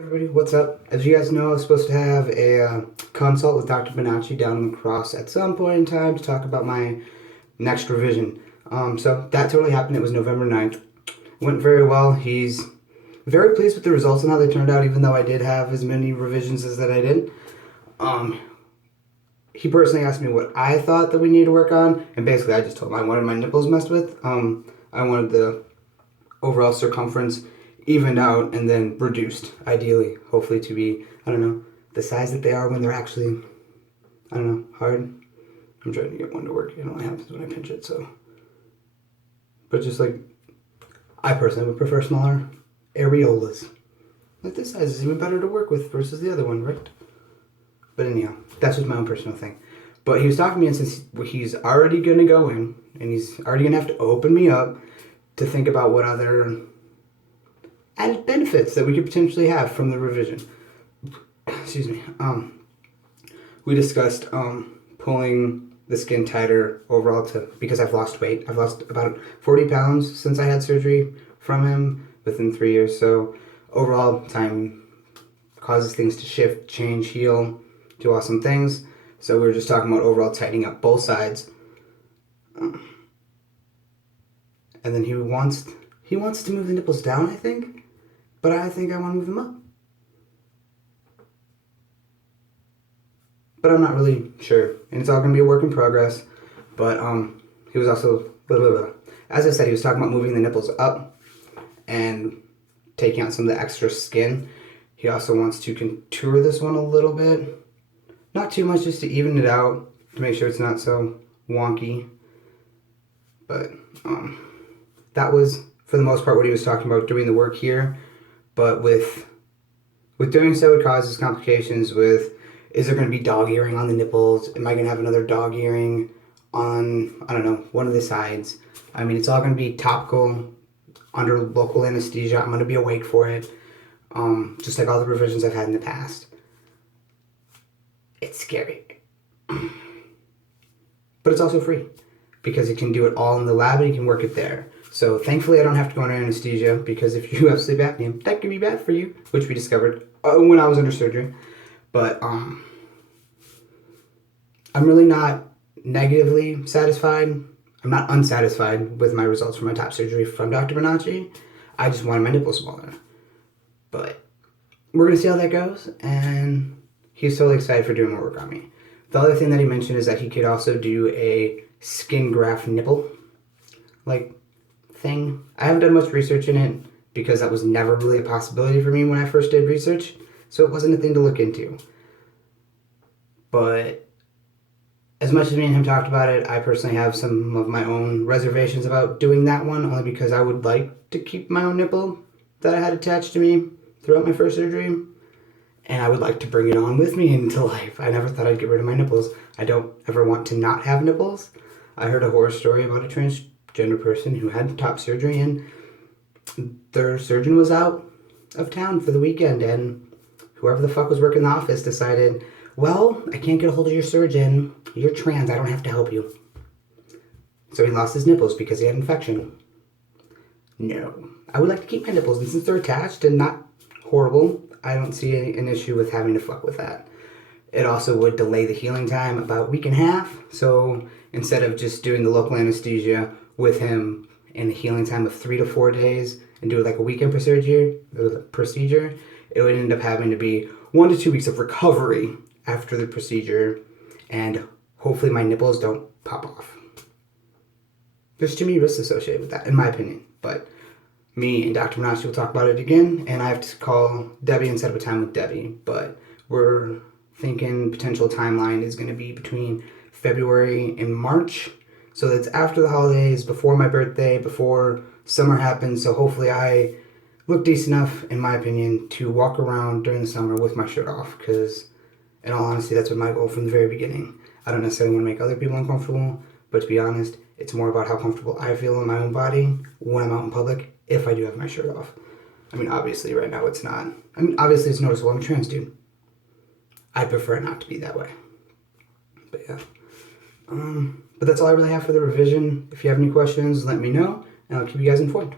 Everybody, what's up? As you guys know, I was supposed to have a consult with Dr. Benacci down in La Crosse at some point in time to talk about my next revision. So that totally happened. It was November 9th. Went very well. He's very pleased with the results and how they turned out, even though I did have as many revisions as that I did. Um, he personally asked me what I thought that we needed to work on, and basically I just told him I wanted my nipples messed with. I wanted the overall circumference evened out and then reduced, ideally, hopefully to be, I don't know, the size that they are when they're actually, I don't know, hard. I'm trying to get one to work. It only happens when I pinch it, so. But just like, I personally would prefer smaller areolas. Like this size is even better to work with versus the other one, right? But anyhow, that's just my own personal thing. But he was talking to me, and since he's already going to go in, and he's already going to have to open me up to think about what other added benefits that we could potentially have from the revision. Excuse me. We discussed pulling the skin tighter overall because I've lost weight. I've lost about 40 pounds since I had surgery from him within 3 years. So overall, time causes things to shift, change, heal, do awesome things. So we were just talking about overall tightening up both sides. And then he wants to move the nipples down, I think. But I think I want to move them up. But I'm not really sure. And it's all going to be a work in progress. But he was also, as I said, he was talking about moving the nipples up and taking out some of the extra skin. He also wants to contour this one a little bit. Not too much, just to even it out, to make sure it's not so wonky. But that was, for the most part, what he was talking about, doing the work here. But with doing so, it causes complications with, is there going to be dog earring on the nipples? Am I going to have another dog earring on, I don't know, one of the sides? I mean, it's all going to be topical, under local anesthesia. I'm going to be awake for it, just like all the revisions I've had in the past. It's scary. But it's also free, because you can do it all in the lab and you can work it there. So thankfully I don't have to go under anesthesia, because if you have sleep apnea, that could be bad for you, which we discovered when I was under surgery. But I'm really not negatively satisfied. I'm not unsatisfied with my results from my top surgery from Dr. Benacci. I just wanted my nipples smaller. But we're going to see how that goes, and he's totally excited for doing more work on me. The other thing that he mentioned is that he could also do a skin graft nipple thing. I haven't done much research in it because that was never really a possibility for me when I first did research, so it wasn't a thing to look into. But as much as me and him talked about it, I personally have some of my own reservations about doing that one, only because I would like to keep my own nipple that I had attached to me throughout my first surgery, and I would like to bring it on with me into life. I never thought I'd get rid of my nipples. I don't ever want to not have nipples. I heard a horror story about a transgender person who had top surgery, and their surgeon was out of town for the weekend, and whoever the fuck was working the office decided, well, I can't get a hold of your surgeon. You're trans. I don't have to help you. So he lost his nipples because he had infection. No. I would like to keep my nipples, and since they're attached and not horrible, I don't see an issue with having to fuck with that. It also would delay the healing time about a week and a half. So instead of just doing the local anesthesia with him in a healing time of 3 to 4 days and do like a weekend procedure, it would end up having to be 1 to 2 weeks of recovery after the procedure, and hopefully my nipples don't pop off. There's too many risks associated with that, in my opinion. But me and Dr. Benacci will talk about it again, and I have to call Debbie and set up a time with Debbie. But we're thinking potential timeline is going to be between February and March. So that's after the holidays, before my birthday, before summer happens. So hopefully I look decent enough, in my opinion, to walk around during the summer with my shirt off. Because, in all honesty, that's been my goal from the very beginning. I don't necessarily want to make other people uncomfortable, but to be honest, it's more about how comfortable I feel in my own body when I'm out in public, if I do have my shirt off. I mean, obviously, right now it's not. I mean, obviously it's noticeable. I'm a trans dude. I prefer it not to be that way. But yeah. But that's all I really have for the revision. If you have any questions, let me know, and I'll keep you guys informed.